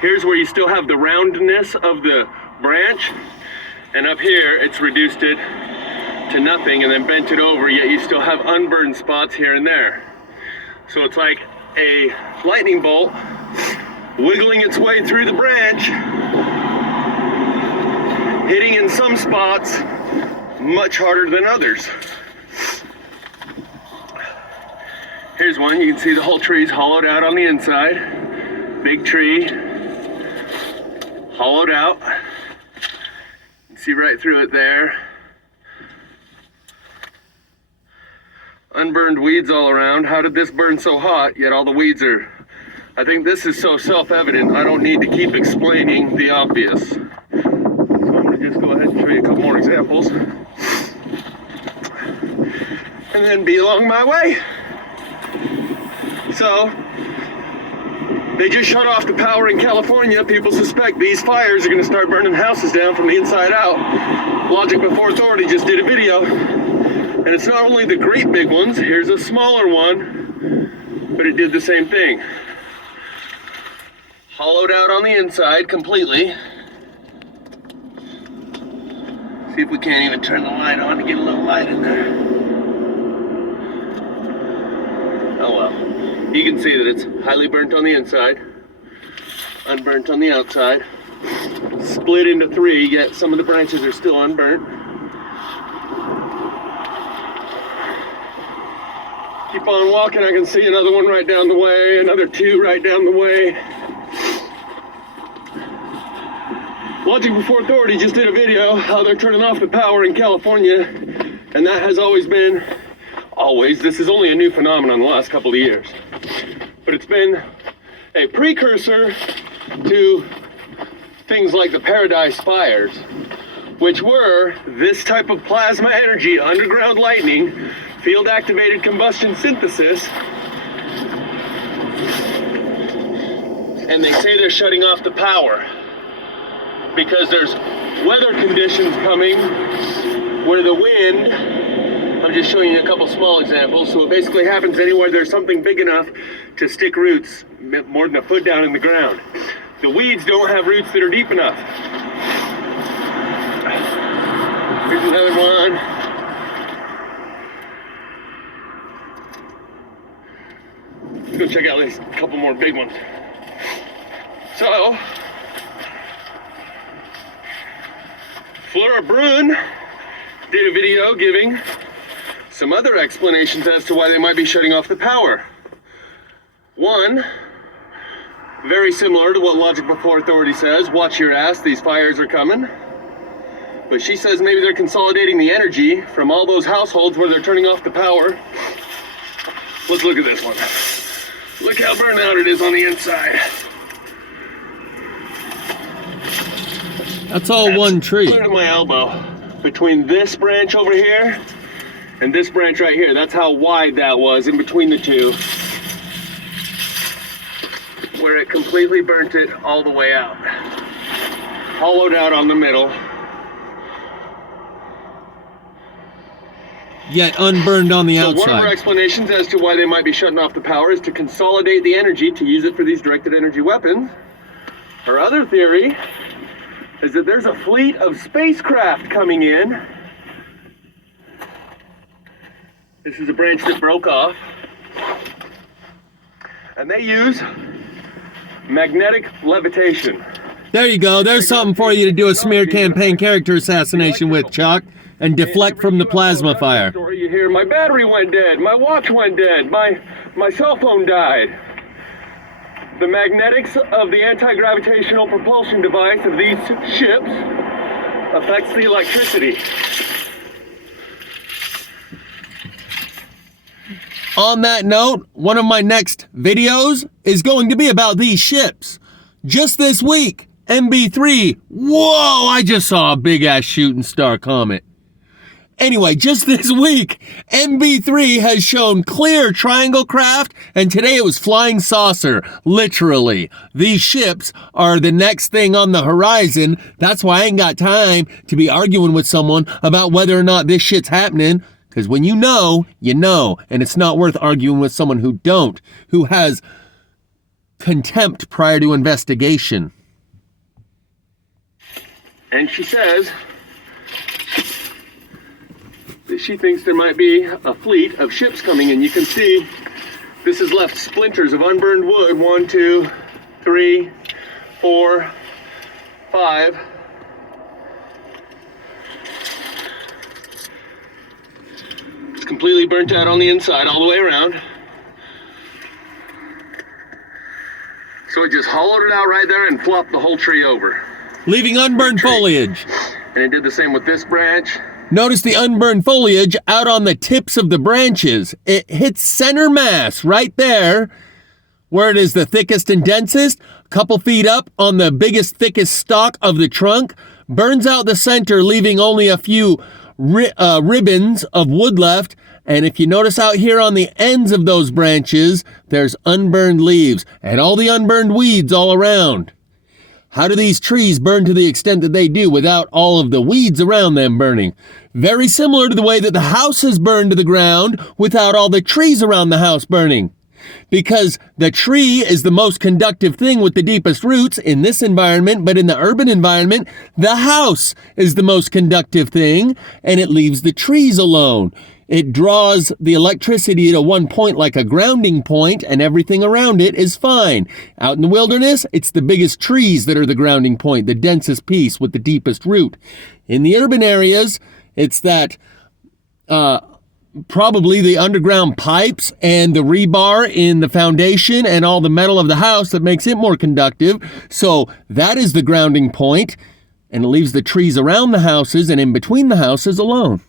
Here's where you still have the roundness of the branch, and up here it's reduced it to nothing and then bent it over, yet you still have unburned spots here and there. So it's like a lightning bolt wiggling its way through the branch, hitting in some spots much harder than others. Here's one. You can see the whole tree's hollowed out on the inside. Big tree, hollowed out. You can see right through it there. Unburned weeds all around. How did this burn so hot, yet all the weeds are... I think this is so self-evident, I don't need to keep explaining the obvious. So I'm gonna just go ahead and show you a couple more examples. And then be along my way. So, they just shut off the power in California. People suspect these fires are gonna start burning houses down from the inside out. Logic Before Authority just did a video. And it's not only the great big ones, here's a smaller one, but it did the same thing. Hollowed out on the inside completely. See if we can't even turn the light on to get a little light in there. Oh well. You can see that it's highly burnt on the inside, unburnt on the outside. Split into three, yet some of the branches are still unburnt. Keep on walking, I can see another one right down the way, another two right down the way. Logic Before Authority just did a video how they're turning off the power in California, and that has always been, this is only a new phenomenon in the last couple of years, but it's been a precursor to things like the Paradise Fires, which were this type of plasma energy, underground lightning, field activated combustion synthesis, and they say they're shutting off the power because there's weather conditions coming where the wind, I'm just showing you a couple small examples, so it basically happens anywhere there's something big enough to stick roots more than a foot down in the ground. The weeds don't have roots that are deep enough. Here's another one. Let's go check out a couple more big ones. So, Flora Brun did a video giving some other explanations as to why they might be shutting off the power. One, very similar to what Logic Before Authority says, watch your ass, these fires are coming. But she says maybe they're consolidating the energy from all those households where they're turning off the power. Let's look at this one. Look how burned out it is on the inside. That's all one tree. Clear to my elbow. Between this branch over here and this branch right here. That's how wide that was in between the two. Where it completely burnt it all the way out. Hollowed out on the middle. Yet unburned on the outside. One of our explanations as to why they might be shutting off the power is to consolidate the energy to use it for these directed energy weapons. Our other theory is that there's a fleet of spacecraft coming in. This is a branch that broke off. And they use magnetic levitation. There you go. There's something for you to do a smear campaign character assassination with, Chuck, and deflect from the plasma fire. You hear, my battery went dead, my watch went dead, my cell phone died. The magnetics of the anti-gravitational propulsion device of these ships affects the electricity. On that note, one of my next videos is going to be about these ships. Just this week, MB3, whoa, I just saw a big-ass shooting star comet. Anyway, just this week, MB3 has shown clear triangle craft, and today it was flying saucer, literally. These ships are the next thing on the horizon. That's why I ain't got time to be arguing with someone about whether or not this shit's happening, because when you know, and it's not worth arguing with someone who has contempt prior to investigation. And she says that she thinks there might be a fleet of ships coming in. You can see this has left splinters of unburned wood. 1, 2, 3, 4, 5. It's completely burnt out on the inside all the way around. So it just hollowed it out right there and flopped the whole tree over. Leaving unburned foliage. And it did the same with this branch. Notice the unburned foliage out on the tips of the branches. It hits center mass right there, where it is the thickest and densest, a couple feet up on the biggest, thickest stalk of the trunk, burns out the center, leaving only a few ribbons of wood left. And if you notice out here on the ends of those branches, there's unburned leaves and all the unburned weeds all around. How do these trees burn to the extent that they do without all of the weeds around them burning? Very similar to the way that the house is burned to the ground without all the trees around the house burning. Because the tree is the most conductive thing with the deepest roots in this environment, but in the urban environment, the house is the most conductive thing, and it leaves the trees alone. It draws the electricity to one point like a grounding point, and everything around it is fine. Out in the wilderness, it's the biggest trees that are the grounding point, the densest piece with the deepest root. In the urban areas, it's that probably the underground pipes and the rebar in the foundation and all the metal of the house that makes it more conductive. So that is the grounding point, and it leaves the trees around the houses and in between the houses alone.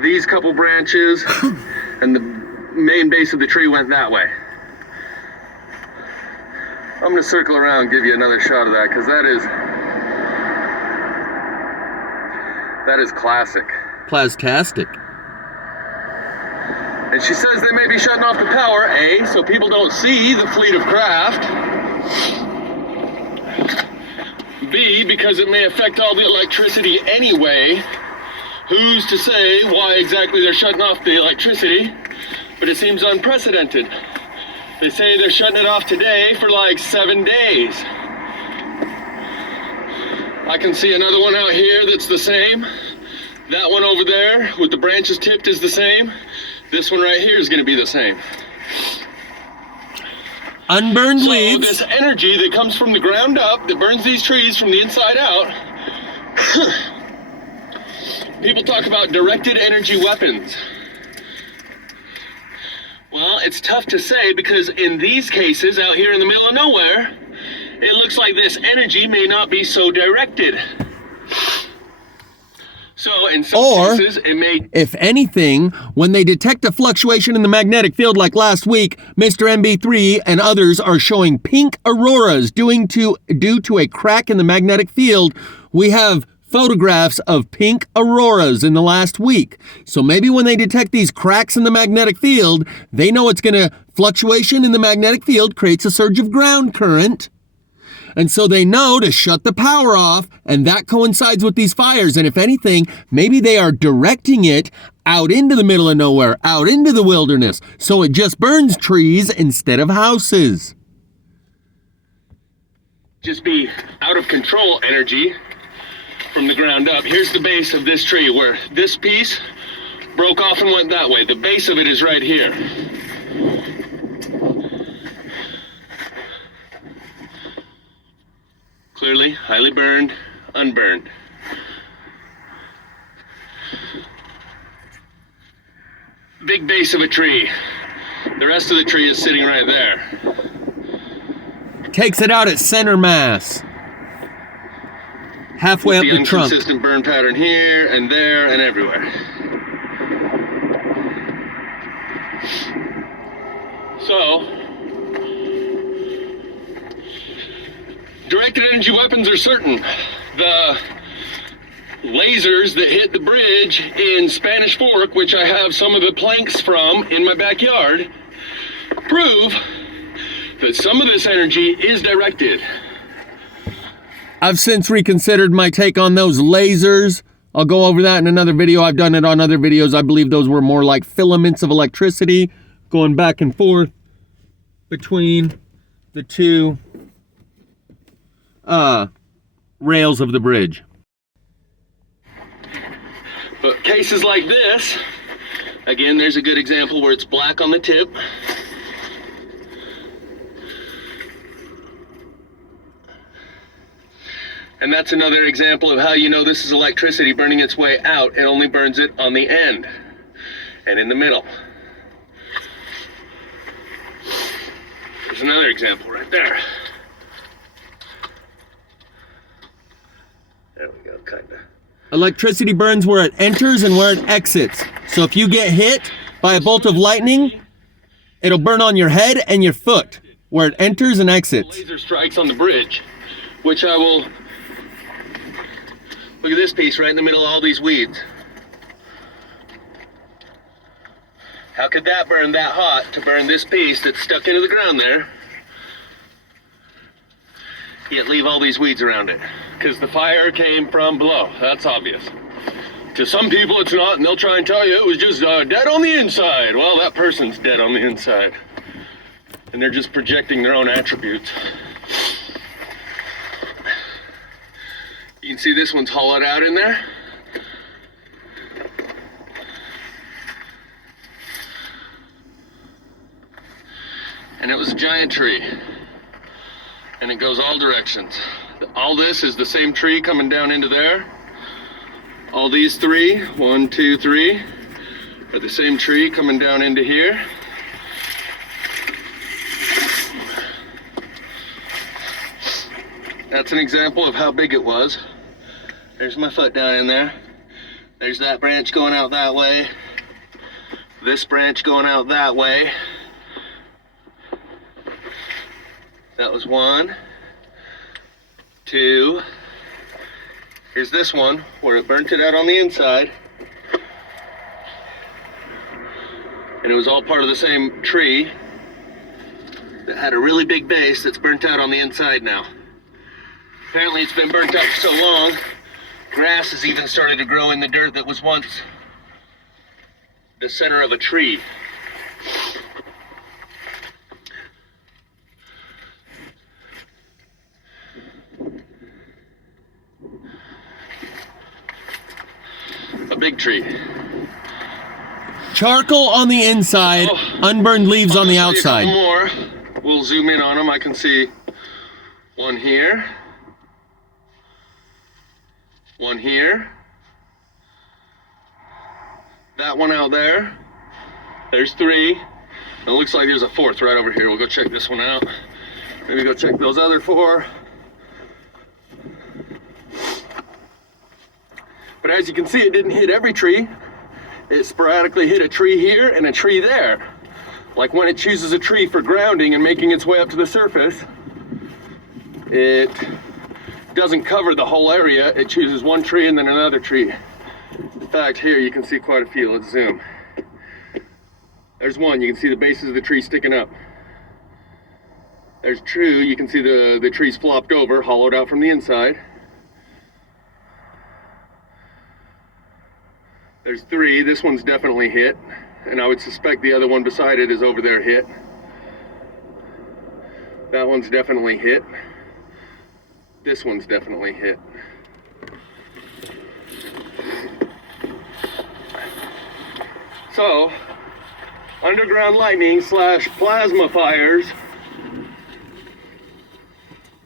These couple branches and the main base of the tree went that way. I'm gonna circle around and give you another shot of that, because that is classic. Plastastic. And she says they may be shutting off the power, A, so people don't see the fleet of craft. B, because it may affect all the electricity anyway. Who's to say why exactly they're shutting off the electricity? But it seems unprecedented. They say they're shutting it off today for like 7 days. I can see another one out here that's the same. That one over there with the branches tipped is the same. This one right here is going to be the same. Unburned So leaves. this energy that comes from the ground up, that burns these trees from the inside out, people talk about directed energy weapons. Well, it's tough to say, because in these cases out here in the middle of nowhere, it looks like this energy may not be so directed. So in some cases, it may... If anything, when they detect a fluctuation in the magnetic field like last week, Mr. MB3 and others are showing pink auroras due to a crack in the magnetic field. We have photographs of pink auroras in the last week. So maybe when they detect these cracks in the magnetic field, they know it's going to... Fluctuation in the magnetic field creates a surge of ground current. And so they know to shut the power off, and that coincides with these fires. And if anything, maybe they are directing it out into the middle of nowhere, out into the wilderness, so it just burns trees instead of houses. Just be out of control energy from the ground up. Here's the base of this tree where this piece broke off and went that way. The base of it is right here. Clearly, highly burned, unburned. Big base of a tree. The rest of the tree is sitting right there. Takes it out at center mass. Halfway up the trunk. Inconsistent burn pattern here and there and everywhere. So, directed energy weapons are certain. The lasers that hit the bridge in Spanish Fork, which I have some of the planks from in my backyard, prove that some of this energy is directed. I've since reconsidered my take on those lasers. I'll go over that in another video. I've done it on other videos. I believe those were more like filaments of electricity going back and forth between the two rails of the bridge. But cases like this, again, there's a good example where it's black on the tip. And that's another example of how you know this is electricity burning its way out. It only burns it on the end and in the middle. There's another example right there. There we go, kinda. Electricity burns where it enters and where it exits. So if you get hit by a bolt of lightning, it'll burn on your head and your foot, where it enters and exits. Laser strikes on the bridge, which I will... Look at this piece right in the middle of all these weeds. How could that burn that hot to burn this piece that's stuck into the ground there, yet leave all these weeds around it? Because the fire came from below. That's obvious. To some people it's not, and they'll try and tell you it was just dead on the inside. Well, that person's dead on the inside. And they're just projecting their own attributes. You can see this one's hollowed out in there. And it was a giant tree. And it goes all directions. All this is the same tree coming down into there. All these three, 1, 2, 3, are the same tree coming down into here. That's an example of how big it was. There's my foot down in there. There's that branch going out that way. This branch going out that way. That was 1, 2. Here's this one where it burnt it out on the inside. And it was all part of the same tree that had a really big base that's burnt out on the inside now. Apparently it's been burnt out for so long, grass has even started to grow in the dirt that was once the center of a tree. A big tree. Charcoal on the inside, unburned leaves on the outside. More. We'll zoom in on them. I can see one here. One here. That one out there. There's 3. And it looks like there's a 4th right over here. We'll go check this one out. Maybe go check those other 4. But as you can see, it didn't hit every tree. It sporadically hit a tree here and a tree there. Like when it chooses a tree for grounding and making its way up to the surface, it doesn't cover the whole area. It chooses one tree and then another tree. In fact, here you can see quite a few. Let's zoom. There's one. You can see the bases of the tree sticking up. There's 2. You can see the trees flopped over, hollowed out from the inside. There's 3. This one's definitely hit. And I would suspect the other one beside it is over there hit. That one's definitely hit. This one's definitely hit. So, underground lightning / plasma fires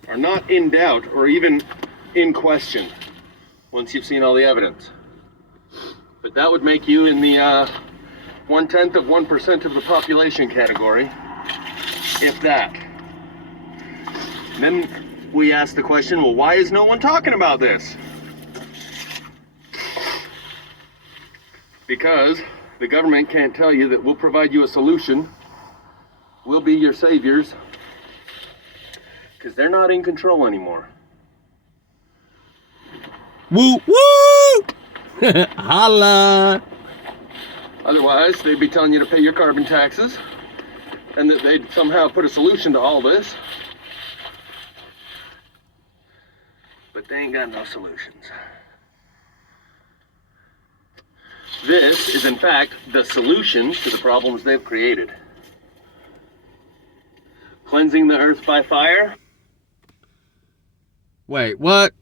are not in doubt or even in question once you've seen all the evidence. But that would make you in the 1/10 of 1% of the population category, if that. Then we ask the question, well, why is no one talking about this? Because the government can't tell you that we'll provide you a solution. We'll be your saviors. Because they're not in control anymore. Woo woo! Holla! Otherwise, they'd be telling you to pay your carbon taxes and that they'd somehow put a solution to all this. But they ain't got no solutions. This is, in fact, the solution to the problems they've created. Cleansing the earth by fire? Wait, what?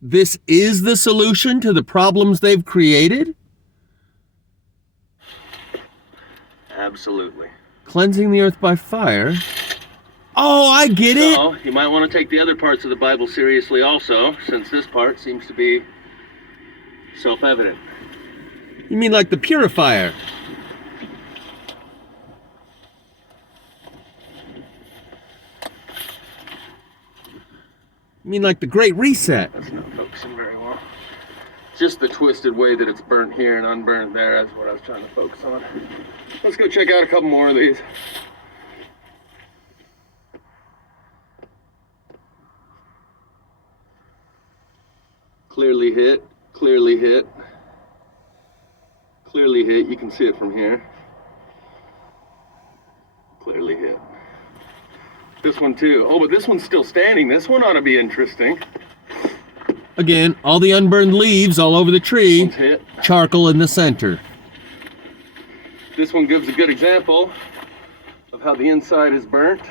This is the solution to the problems they've created? Absolutely. Cleansing the earth by fire? Oh, I get it! So, you might want to take the other parts of the Bible seriously also, since this part seems to be self-evident. You mean like the purifier? You mean like the Great Reset? That's not focusing very well. Just the twisted way that it's burnt here and unburnt there, that's what I was trying to focus on. Let's go check out a couple more of these. Clearly hit, clearly hit. Clearly hit, you can see it from here. Clearly hit. This one too. Oh, but this one's still standing. This one ought to be interesting. Again, all the unburned leaves all over the tree. One's hit. Charcoal in the center. This one gives a good example of how the inside is burnt.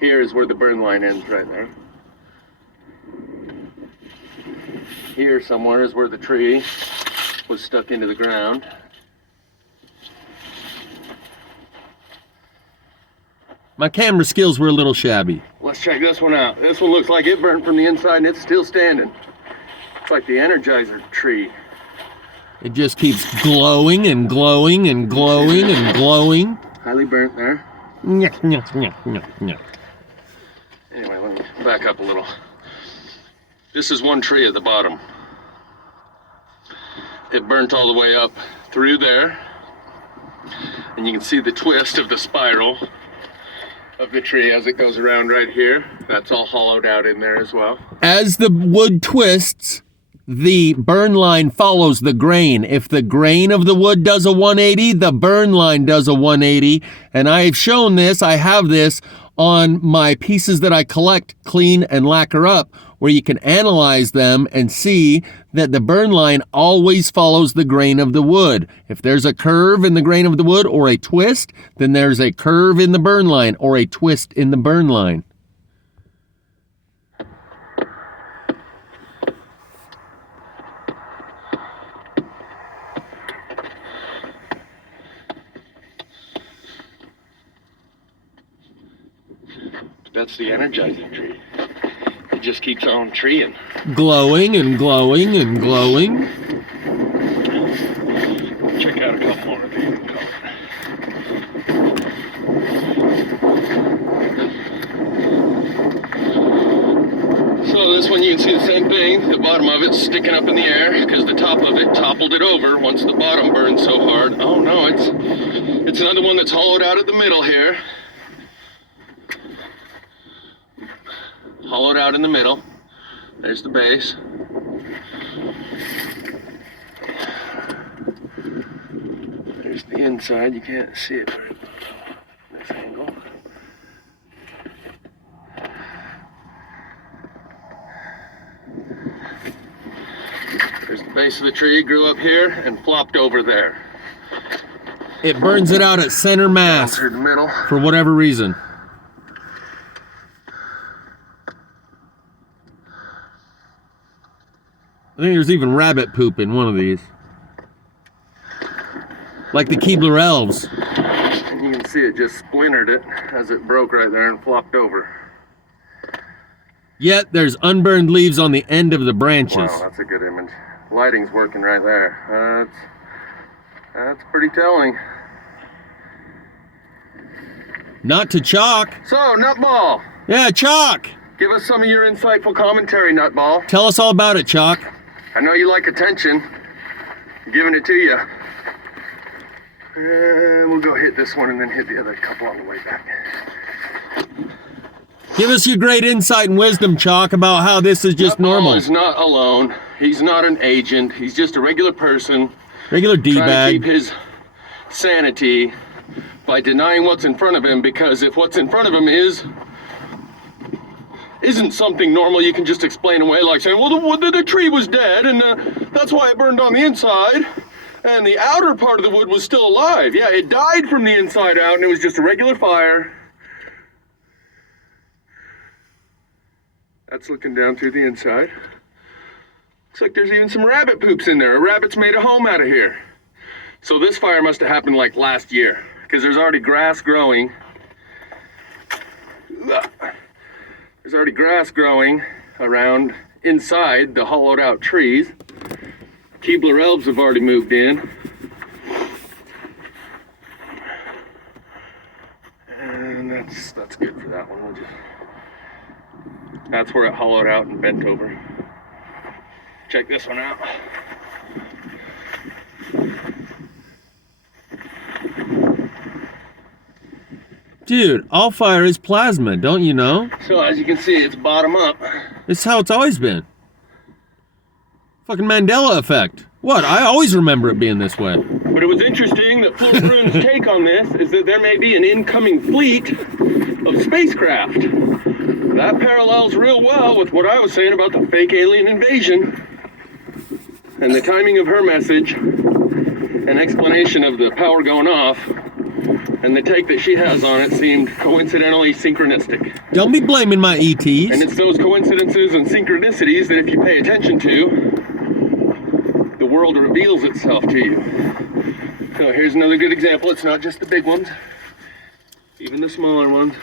Here is where the burn line ends right there. Here somewhere is where the tree was stuck into the ground. My camera skills were a little shabby. Let's check this one out. This one looks like it burnt from the inside and it's still standing. It's like the Energizer tree. It just keeps glowing and glowing and glowing and glowing. Highly burnt there. Nyah, nyah, nyah, nyah, nyah. Anyway, let me back up a little. This is one tree at the bottom. It burnt all the way up through there. And you can see the twist of the spiral of the tree as it goes around right here. That's all hollowed out in there as well. As the wood twists, the burn line follows the grain. If the grain of the wood does a 180, the burn line does a 180. And I've shown this, I have this on my pieces that I collect, clean and lacquer up, where you can analyze them and see that the burn line always follows the grain of the wood. If there's a curve in the grain of the wood or a twist, then there's a curve in the burn line or a twist in the burn line. That's the Energizer tree. It just keeps on treeing. Glowing and glowing and glowing. Check out a couple more of these in color. So this one you can see the same thing. The bottom of it's sticking up in the air because the top of it toppled it over once the bottom burned so hard. Oh no, it's another one that's hollowed out at the middle here. Hollowed out in the middle. There's the base. There's the inside. You can't see it very well from this angle. There's the base of the tree. Grew up here and flopped over there. It burns it out at center mass Through the middle. for whatever reason. I think there's even rabbit poop in one of these. Like the Keebler elves. And you can see it just splintered it as it broke right there and flopped over. Yet there's unburned leaves on the end of the branches. Wow, that's a good image. Lighting's working right there. That's pretty telling. Not to chalk. So, Nutball, Yeah, chalk. give us some of your insightful commentary, Nutball. Tell us all about it, chalk. I know you like attention. I'm giving it to you. And we'll go hit this one and then hit the other couple on the way back. Give us your great insight and wisdom, chalk, about how this is just Nutball normal. is not alone. He's not an agent. He's just a regular person Regular trying to keep D-bag. his sanity by denying what's in front of him, because if what's in front of him isn't something normal you can just explain away, like saying, well, the tree was dead and that's why it burned on the inside, And the outer part of the wood was still alive. Yeah, it died from the inside out, and it was just a regular fire. That's looking down through the inside. Looks like there's even some rabbit poops in there. A rabbit's made a home out of here. So this fire must have happened like last year, because there's already grass growing. There's already grass growing around inside the hollowed out trees. Keebler elves have already moved in. And that's good for that one. That's where it hollowed out and bent over. Check this one out. Dude, all fire is plasma, don't you know? So as you can see, it's bottom up. It's how it's always been. Fucking Mandela effect. What? I always remember it being this way. But it was interesting that Fleur Brune's take on this is that there may be an incoming fleet of spacecraft. That parallels real well with what I was saying about the fake alien invasion. And the timing of her message, an explanation of the power going off, and the take that she has on it seemed coincidentally synchronistic. Don't be blaming my ETs. And it's those coincidences and synchronicities that if you pay attention to, the world reveals itself to you. So here's another good example. It's not just the big ones, even the smaller ones.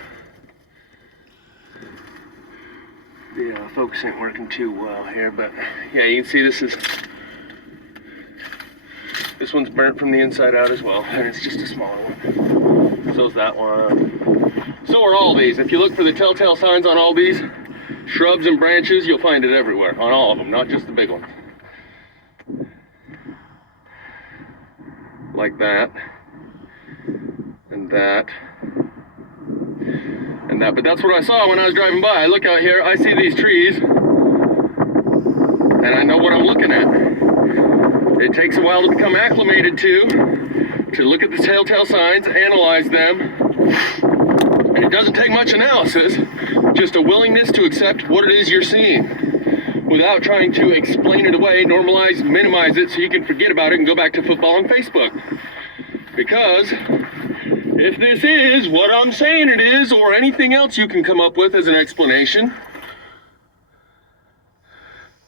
The focus ain't working too well here, but yeah, you can see this one's burnt from the inside out as well, and it's just a smaller one. So's that one. So are all these. If you look for the telltale signs on all these shrubs and branches, you'll find it everywhere, on all of them, not just the big ones. Like that, and that, and that. But that's what I saw when I was driving by. I look out here, I see these trees, and I know what I'm looking at. It takes a while to become acclimated to look at the telltale signs, analyze them, and it doesn't take much analysis, just a willingness to accept what it is you're seeing without trying to explain it away, normalize, minimize it so you can forget about it and go back to football and Facebook. Because if this is what I'm saying it is, or anything else you can come up with as an explanation,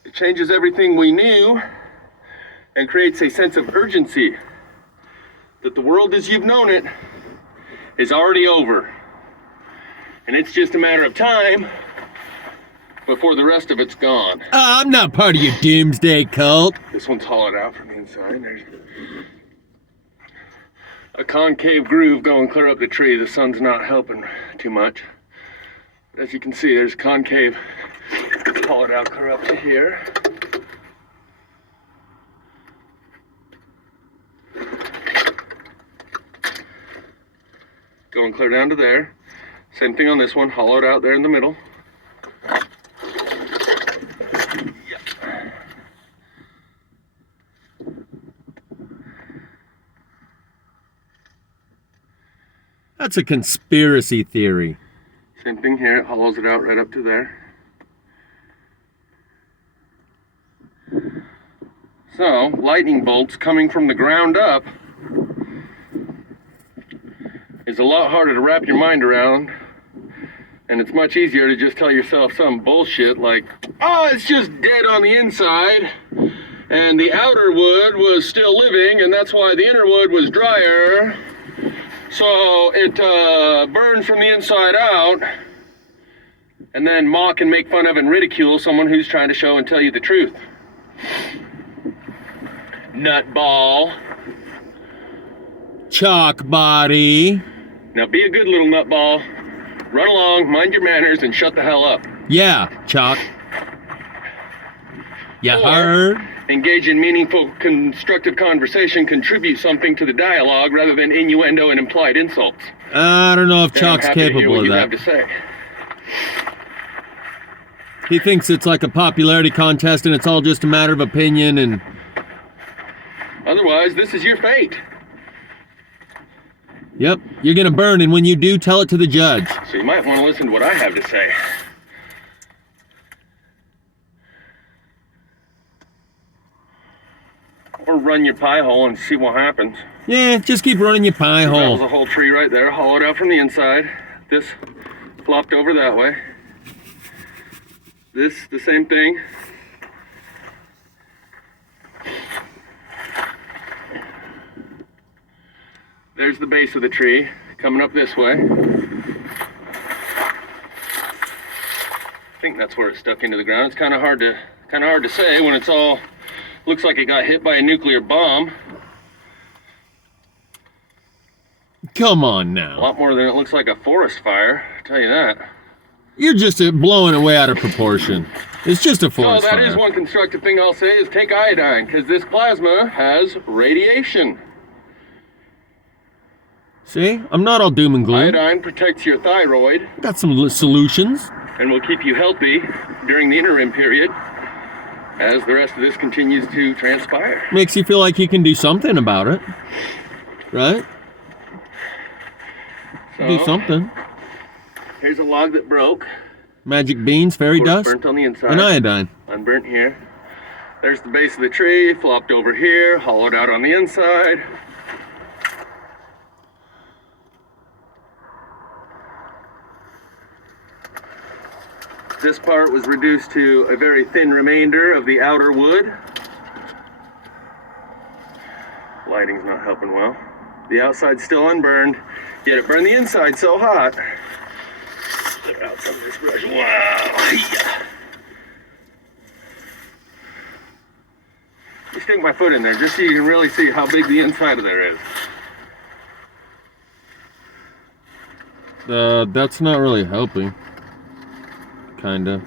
it changes everything we knew and creates a sense of urgency that the world as you've known it is already over. And it's just a matter of time before the rest of it's gone. I'm not part of your doomsday cult. This one's hollowed out from the inside. There's a concave groove going clear up the tree. The sun's not helping too much. But as you can see, there's concave hollowed out clear up to here. Going clear down to there. Same thing on this one, hollowed out there in the middle. That's a conspiracy theory. Same thing here, it hollows it out right up to there. So, lightning bolts coming from the ground up is a lot harder to wrap your mind around, and it's much easier to just tell yourself some bullshit like, oh, it's just dead on the inside, and the outer wood was still living, and that's why the inner wood was drier. So it burns from the inside out, and then mock and make fun of and ridicule someone who's trying to show and tell you the truth. Nutball. Chalk body. Now be a good little nutball. Run along, mind your manners, and shut the hell up. Yeah, Chalk. You Or heard? engage in meaningful, constructive conversation, contribute something to the dialogue rather than innuendo and implied insults. I don't know if Then I'm Chalk's happy to hear capable what of you that. have to say. He thinks it's like a popularity contest and it's all just a matter of opinion and... Otherwise, this is your fate. Yep, you're gonna burn, and when you do, tell it to the judge. So you might want to listen to what I have to say. Or run run your pie hole and see what happens. Yeah, just keep running your pie That was hole. a whole tree right there, hollowed out from the inside. This flopped over that way. This, the same thing. There's the base of the tree coming up this way. I think that's where it stuck into the ground. It's kind of hard to say when it's all looks like it got hit by a nuclear bomb. Come on A now. lot more than it looks like a forest fire, I'll tell you that. You're just blowing it way out of proportion. It's just a forest So that fire. is one constructive thing I'll say is take iodine, because this plasma has radiation. See? I'm not all doom and gloom. Iodine protects your thyroid Got some solutions. and will keep you healthy during the interim period as the rest of this continues to transpire. Makes you feel like you can do something about it. Right? Do So, something. here's a log that broke. Magic beans, fairy Of course, dust, burnt on the inside. and iodine. Unburnt here. There's the base of the tree, flopped over here, hollowed out on the inside. This part was reduced to a very thin remainder of the outer wood. Lighting's not helping well. The outside's still unburned, yet it burned the inside so hot. Let out some of this brush. Wow! Yeah. Let me stick my foot in there just so you can really see how big the inside of there is. That's not really helping. Kinda.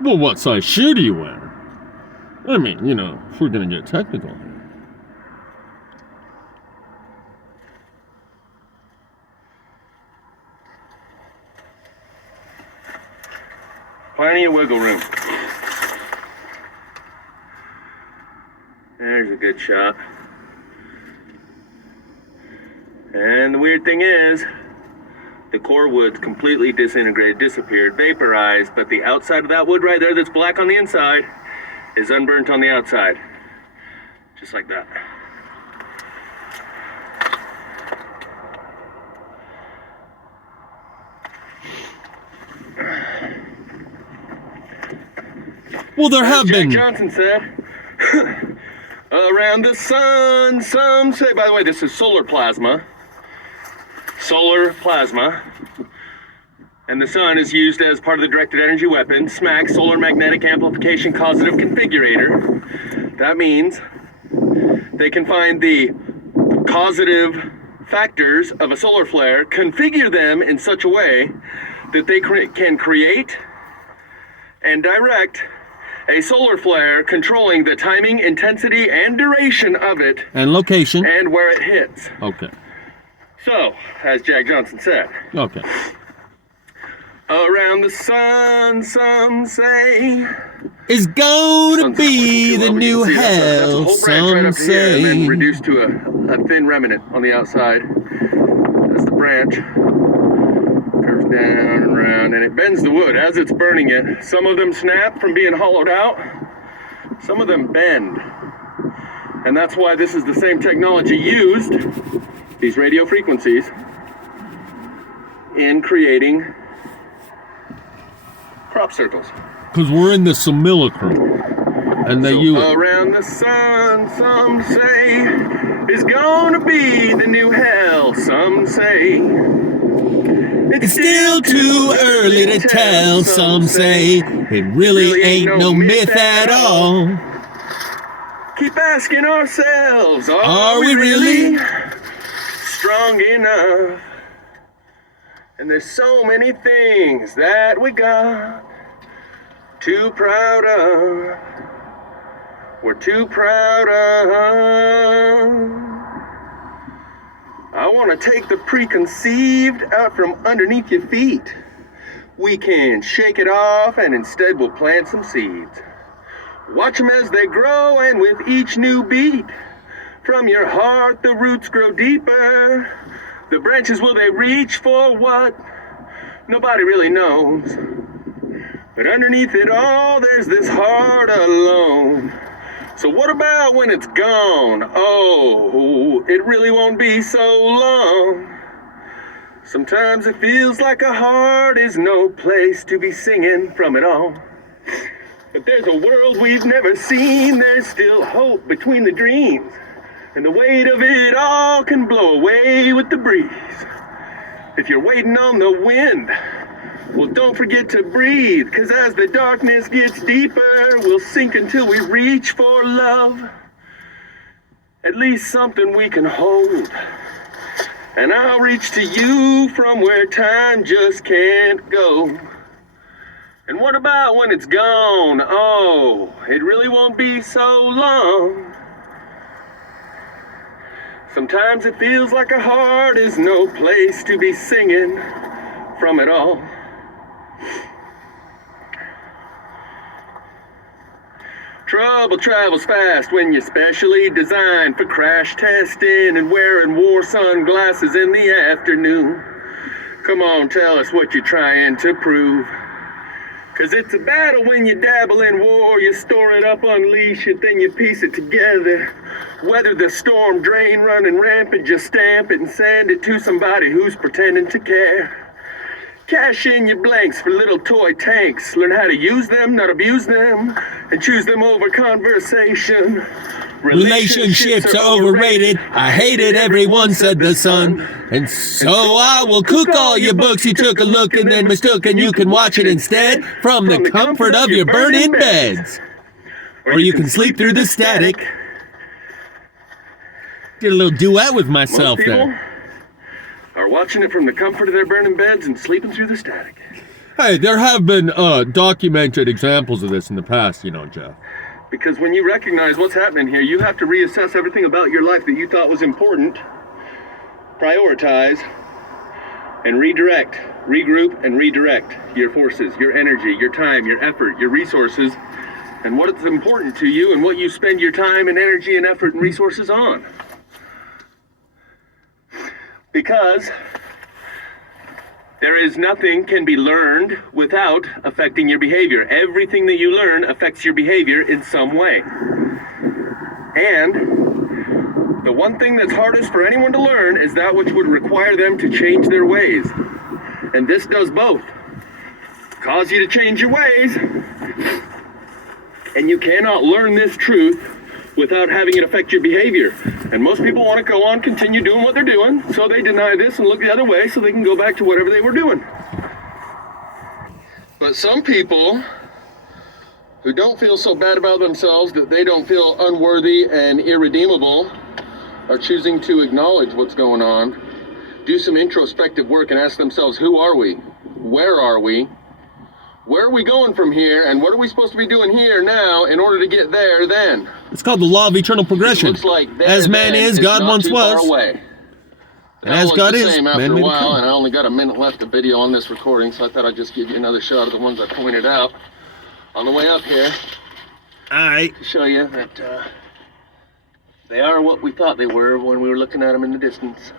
Well, what size shoe do you wear? I mean, you know, if we're gonna get technical here. Plenty of wiggle room. There's a good shot. And the weird thing is, the core wood's completely disintegrated, disappeared, vaporized, but the outside of that wood right there that's black on the inside is unburnt on the outside. Just like that. Well, there As have Jack been. Johnson said, around the sun, some say, by the way, this is solar plasma. Solar plasma. And the sun is used as part of the directed energy weapon, SMAC, solar magnetic amplification causative configurator. That means they can find the causative factors of a solar flare, configure them in such a way that they can create and direct a solar flare, controlling the timing, intensity, and duration of it, And location. and where it hits. Okay. So, as Jack Johnson said, Okay. around the sun, some say. It's going to Sun's be not the working too new well, but you can see that's a hell, whole branch right some up here, and then say. reduced to a thin remnant on the outside. That's the branch. Curves down and around, and it bends the wood as it's burning it. Some of them snap from being hollowed out. Some of them bend. And that's why this is the same technology used, these radio frequencies, in creating crop circles. Because we're in the simulacrum. And they So use around the sun, some say, is gonna be the new hell, some say. It's still too early to tell, some say. It really ain't no myth at all. Keep asking ourselves, Are we really strong enough? And there's so many things that we got too proud of. We're too proud of. I want to take the preconceived out from underneath your feet. We can shake it off and instead we'll plant some seeds. Watch them as they grow, and with each new beat, from your heart the roots grow deeper. The branches, will they reach for what? Nobody really knows. But underneath it all, there's this heart alone. So what about when it's gone? Oh, it really won't be so long. Sometimes it feels like a heart is no place to be singing from it all. But there's a world we've never seen. There's still hope between the dreams. And the weight of it all can blow away with the breeze. If you're waiting on the wind, well, don't forget to breathe, 'cause as the darkness gets deeper, we'll sink until we reach for love. At least something we can hold. And I'll reach to you from where time just can't go. And what about when it's gone? Oh, it really won't be so long. Sometimes it feels like a heart is no place to be singing from it all. Trouble travels fast when you're specially designed for crash testing and wearing war sunglasses in the afternoon. Come on, tell us what you're trying to prove. 'Cause it's a battle when you dabble in war. You store it up, unleash it, then you piece it together. Weather the storm, drain running rampant, just stamp it and send it to somebody who's pretending to care. Cash in your blanks for little toy tanks. Learn how to use them, not abuse them, and choose them over conversation. Relationships are overrated. I hate it, everyone said the sun. And so I will cook all your books you took a look and then mistook, and you can watch it instead from the comfort of your burning beds. Or you can sleep through the static. Did a little duet with myself there. Are watching it from the comfort of their burning beds and sleeping through the static. Hey, there have been documented examples of this in the past, you know, Jeff. Because when you recognize what's happening here, you have to reassess everything about your life that you thought was important, prioritize, and redirect, regroup, and redirect your forces, your energy, your time, your effort, your resources, and what is important to you and what you spend your time and energy and effort and resources on. Because there is nothing can be learned without affecting your behavior. Everything that you learn affects your behavior in some way. And the one thing that's hardest for anyone to learn is that which would require them to change their ways. And this does both. Cause you to change your ways. And you cannot learn this truth without having it affect your behavior. And most people want to go on, continue doing what they're doing, so they deny this and look the other way so they can go back to whatever they were doing. But some people who don't feel so bad about themselves that they don't feel unworthy and irredeemable are choosing to acknowledge what's going on, do some introspective work and ask themselves, who are we? Where are we? Where are we going from here, and what are we supposed to be doing here now in order to get there then? It's called the law of eternal progression. Looks like As man is, God once was. And as God is, man man after a may while, become. and I only got a minute left of video on this recording, so I thought I'd just give you another shot of the ones I pointed out on the way up here Alright. to show you that they are what we thought they were when we were looking at them in the distance.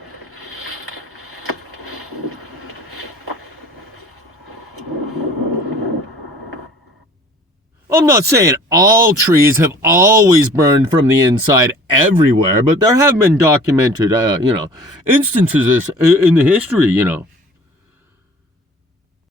I'm not saying all trees have always burned from the inside everywhere, but there have been documented, instances in the history,